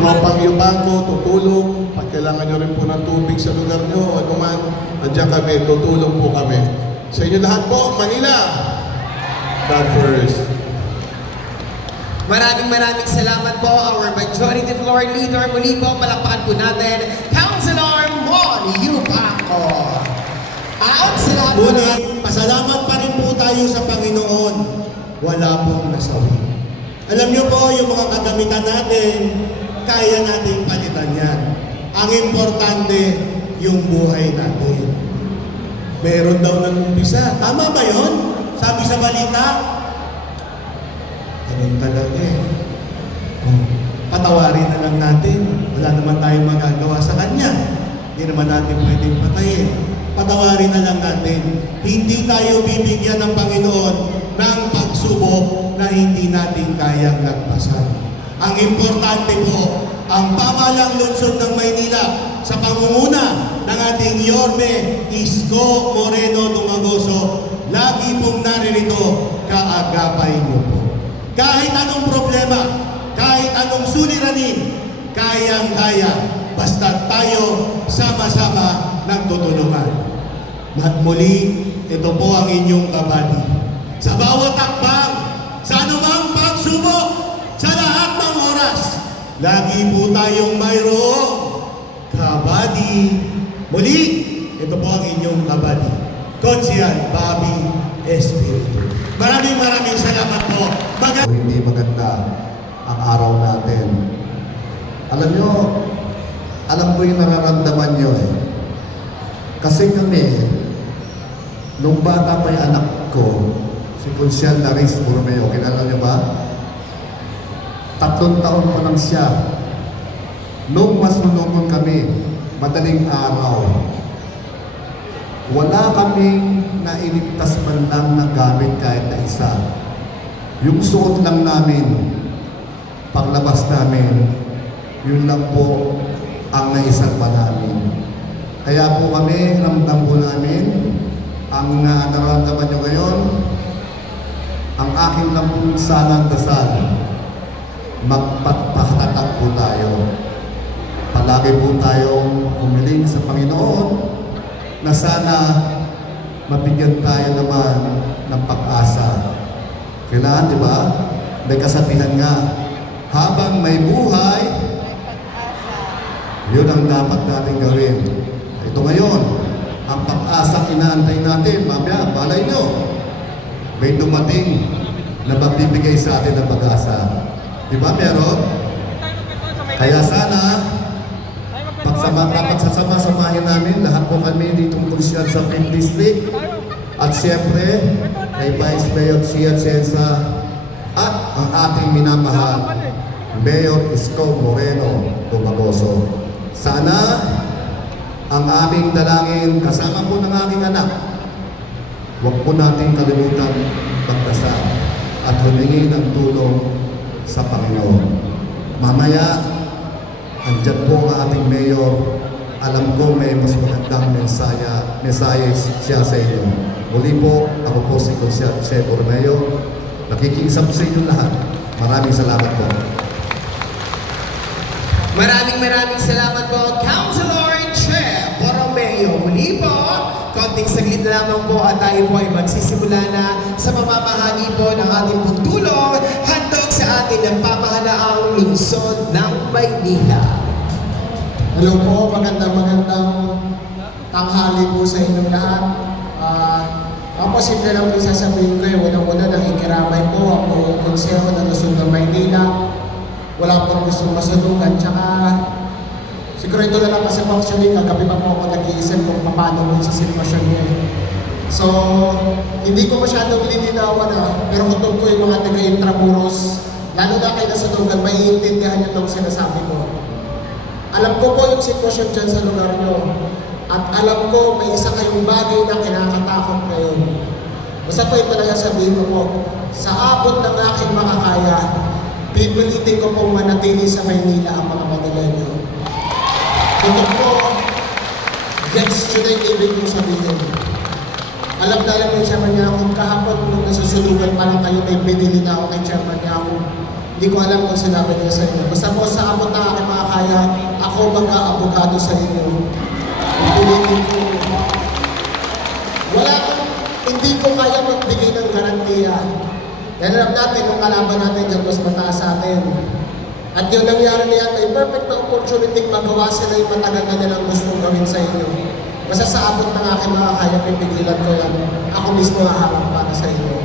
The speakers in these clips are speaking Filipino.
tropang Yubaco, tutulong. Pag kailangan nyo rin po ng tubig sa lugar nyo, ano man, andyan kami, tutulong po kami. Sa inyo lahat po, Manila! God first. Maraming salamat po, our Majority Floor Leader. Muli po, palakpakan po natin, Councilor Mon Yubaco. At salamat. Ngunit, pasalamat pa rin po tayo sa Panginoon. Wala pong nasawi. Alam niyo po, yung mga kagamitan natin, kaya nating palitan yan. Ang importante, yung buhay natin. Meron daw nag-umpisa. Tama ba yun? Sabi sa balita? Ganun talaga eh. Patawarin na lang natin. Wala naman tayong magagawa sa Kanya. Hindi naman natin pwedeng patayin. Patawarin na lang natin. Hindi tayo bibigyan ng Panginoon ng pagsubok na hindi natin kayang lagpasan. Ang importante po, ang pamahalang lungsod ng Maynila sa pangunguna ng ating Yorme Isko Moreno Dumagoso, lagi pong naririto, kaagapay niyo po. Kahit anong problema, kahit anong suliranin, kayang-kaya, basta tayo sama-sama nagtutulungan. At muli, ito po ang inyong kabady. Sa bawat takbang, sa anumang pagsubok, sa lahat ng oras, lagi po tayong mayroong kabady. Muli, ito po ang inyong kabady. Konsyal Bobby Espiritu. Maraming salamat po. Hindi maganda ang araw natin. Alam nyo, alam ko yung nararamdaman nyo eh. Kasi kami, nung bata pa yung anak ko, si Consial Laris Borromeo, kilala nyo ba? 3 taon pa lang siya. Nung masunungon kami, madaling araw, wala kaming nailigtas man lang na gamit kahit na isa. Yung suot lang namin, paglabas namin, yun lang po ang naisalba namin. Kaya po kami, ramdam po namin, ang nararamdaman nyo ngayon, ang aking lang pong sanang dasal, magpatatak po tayo. Palagi po tayong humiling sa Panginoon na sana mabigyan tayo naman ng pag-asa. Kailangan, di ba? May kasabihan nga, habang may buhay, yun ang dapat natin gawin. Ito ngayon, ang pag-asa inaantay natin, mamaya, balay nyo, may dumating na magbibigay sa atin ng pag-asa. Di ba meron? Kaya sana, dapat sasama-samahin namin, lahat po kami ditong Consial sa 5th District, at siyempre, kay Vice Mayor Sia Censa, at ang ating minamahal, Mayor Isko Moreno Dumagoso. Sana, ang aming dalangin, kasama po ng aking anak, huwag po natin kalimutan magdasal at humingi ng tulong sa Panginoon. Mamaya, andyan po ang ating mayor. Alam ko may mas magandang mensaya siya sa inyo. Muli po, ako po si Consial Che Borromeo. Nakikiusap sa inyo lahat. Maraming salamat po. Maraming salamat po, Councilor Che Borromeo. Muli po, konting saglit lamang po at tayo po ay magsisimula na sa mamamahagi po ng ating pagtulong handog sa ating ng pamahalaang lungsod ng Maynila. Hello po, magandang tanghali po sa inyong lahat. Ako simple lang po sasabihin ko yung unang-una nakikiramay po ang buong konseho ng Luzon ng Maynila. Wala pong gustong masalugan, tsaka siguro ito na lang kasi actually kagabi pa po ako nag-iisip kung paano po sa sitwasyon niya. So, hindi ko masyadong lininawan pero kung ko yung mga taga-Intramuros, lalo na kayo nasunugan, may iintindihan niyo itong sinasabi ko. Alam ko po yung sitwasyon dyan sa lugar niyo. At alam ko may isa kayong bagay na kinakatakot ngayon. Basta po ito lang sabihin ko po, sa abot ng aking makakaya, pipilitin ko pong manatili sa Maynila ang mga Manileño. Ito po, gets yun ang ibig kong sabihin. Alam na alam yung chairman niya ako, kahapon nung nasusulugan pa lang kayo, may binili na ako kay chairman niya ako. Hindi ko alam kung sinabi niya sa inyo. Basta po sa abot ng aking sa inyo. Hindi ko kaya magbigay ng garantiya. Yan alam natin, yung kalaban natin dyan, mas mataas sa atin. At yung nangyari na yan, may perfect na opportunity magawa sila yung matagal na nilang gustong gawin sa inyo. Basta sa abot ng aking mga kaya, pipigilan ko yan. Ako mismo haharap para sa inyo.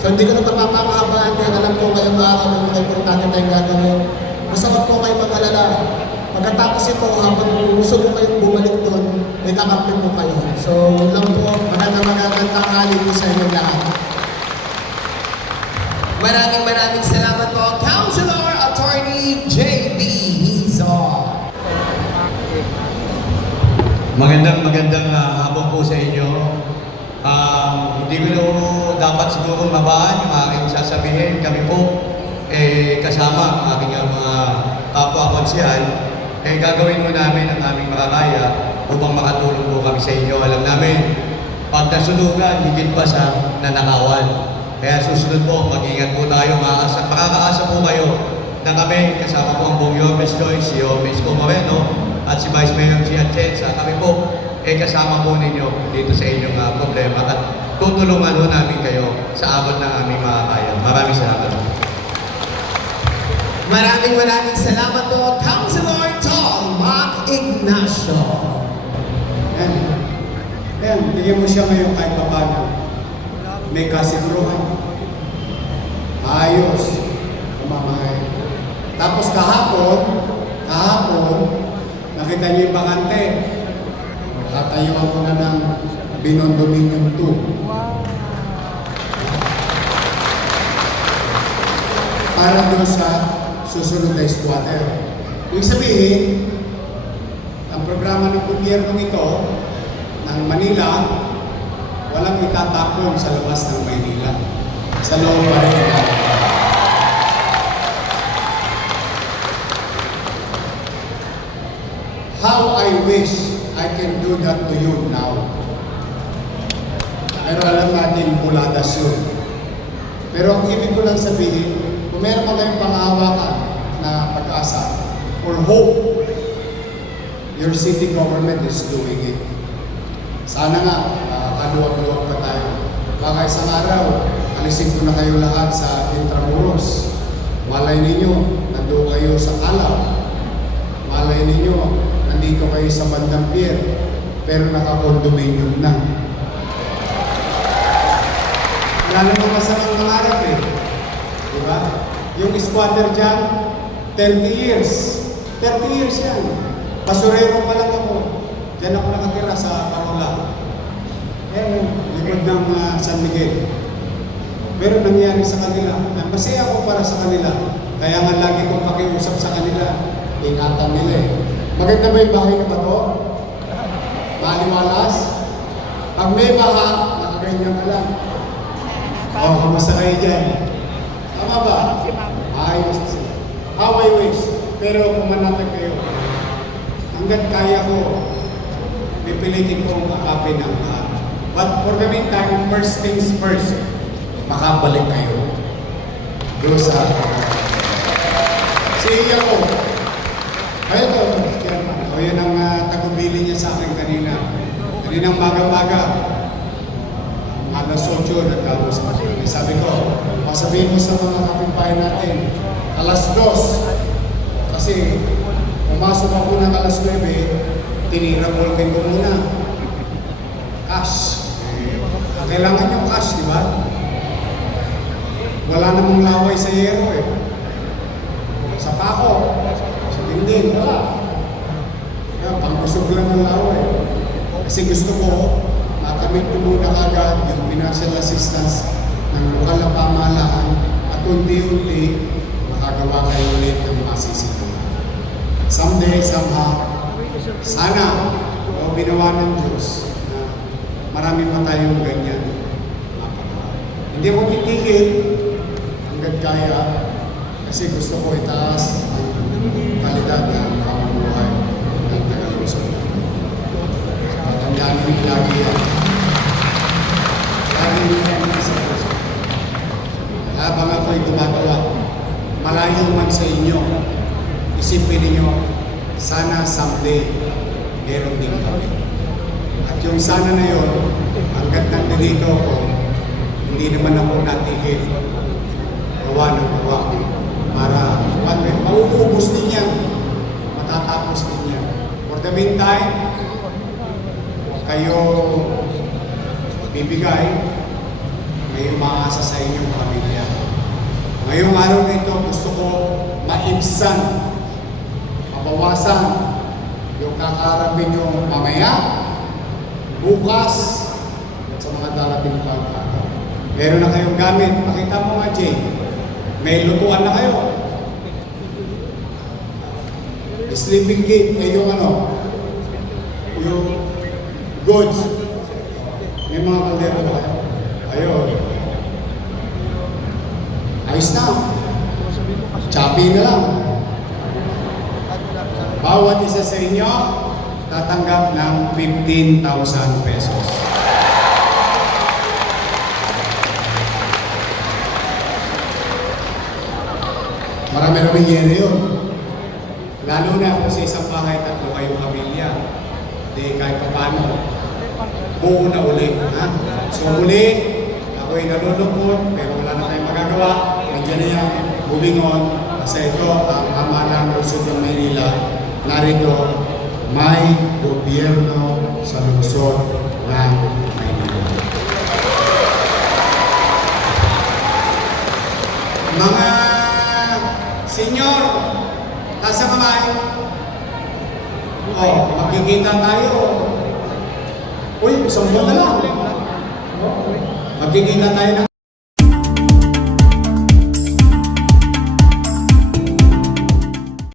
So hindi ko na mapapakahabaan kaya alam ko ngayong araw may mga importante tayong gagawin. Basta wag po kayo mag-alala. Pagkatapos ito, habang gusto ko kayong bumalik doon, may kakampi po kayo. So yun lang po, magandang tanghali po sa inyo lahat. Maraming salamat po, Councilor Attorney J.B. Hizon. Magandang hapon po sa inyo. Hindi ko dapat siguro mabaan yung aking sasabihin. Kami po, kasama ang aking mga kapwa-konsehal, gagawin mo namin ang aming makakaya upang makatulong po kami sa inyo. Alam namin, pag nasunugan, higit pa sa nanakawan. Kaya susunod po, mag-ingat po tayo. Makakaasa po kayo na kami, kasama po ang buong Yormes Joyce, si Yormes Moreno, at si Vice Mayor Gian Chenza. Kami po, kasama po ninyo dito sa inyong problema at tutulungan po namin kayo sa abot ng aming makakaya. Maraming salamat. Maraming salamat po, Councilor Tol Mac Ignacio. Ayan, bigyan mo siya ngayon kahit pa paano. May kasigruhan. Ayos. Kumamay. Tapos kahapon, nakita niyo yung bakante. Tatayuan ko na ng Binondominium 2. Para doon sa susunod na squatter. Ibig sabihin, ang programa ng gobyerno ito, ng Manila, walang itatapon sa labas ng Maynila. Sa loob pa rin ito. How I wish I can do that to you now. Pero alam natin, buladas yun. Pero ang ibig ko lang sabihin, kung meron pa kayong panghawakan na pag-asa or hope, your city government is doing it. Sana nga, kaluwag-luwag pa tayo. Baka isang araw, alisin ko na kayo lahat sa Intramuros. Malay ninyo, nandun kayo sa Calao. Malay ninyo, nandito kayo sa Bandang Pier. Pero naka-condominium na. Wala namang masamang nangarap eh. Diba? Yung squatter dyan, 30 years. 30 years yan. Basurero pa lang ako. Diyan ako nakatira sa Parola. Likod ng San Miguel. Pero nangyari sa kanila. Masaya ako para sa kanila. Kaya nga lagi kong pakiusap sa kanila. Ingatan nila eh. Maganda ba yung bahay na ba to? Maliwalas? Pag may baha, nakaganyan ka lang. Kamusta kayo dyan? Tama ba? Ayos sila. How I wish. Pero kung manatag kayo, hanggat kaya ko, pipilitin kong makapin ang lahat. But for the meantime, first things first, makabalik kayo. Doon sa si Iya ko. Ayun to, o yun ang tagubili niya sa akin kanina. Kaninang maga-maga, alas 8, nagkabos ako. Sabi ko, pasabihin mo sa mga kapitbahay natin, alas 2. Kasi pumasok ako ng alas 9, tinira-bolting ko muna. Cash. Kailangan yung cash, di ba? Wala namang laway sa yero eh. Sa pako, sa dingding, wala. Kaya pangkusog lang ng laway. Kasi gusto ko, makamit ko muna agad yung financial assistance ng lokal na pamahalaan at unti-unti makagawa kayo ulit ng masisipan. Someday, somehow, sana o binawa ng Diyos na marami pa tayong ganyan. Hindi ako titigil hanggat kaya kasi gusto ko itaas ang kalidad ng pamumuhay ng Taga-Luzon. Tandaan niyo lagi yan. Lagi niyo yan sa puso. Habang ako'y gumagawa, malayo man sa inyo, isipin ninyo, sana someday meron din kami. At yung sana na yun, hanggat nandito ako, hindi naman ako natigil. Gawa ng gawa. Para, mauubos din yan. Matatapos din yan. For the meantime, kayo bibigay, may umaasa sa inyong pamilya. Ngayong araw na ito, gusto ko maibsan, mabawasan yung kakaharapin nyo mamaya, bukas, at sa mga darating pang araw. Meron na kayong gamit. Pakita mo nga, Jay. May lutuan na kayo. Sleeping kit, yung yung goods. May mga kaldero na kayo. Ayun. Ayos na. Choppy na lang. Bawat isa sa inyo, tatanggap ng 15,000 pesos. Marami-raming yero yun. Lalo na kung sa isang bahay, 3 kayong pamilya. Di kahit pa paano, buo na ulit. Ha? So muli, ako'y nalulungkot, pero wala na tayong magagawa. Nandiyan na yan, moving on. Kasi ito, ang ama ng lungsod ng Maynila, narito, may gobyerno sa lungsod ng Maynila. Mga senyor, taas ang kamay. Magkikita tayo. Uy, isang buwan na lang. Magkikita tayo ng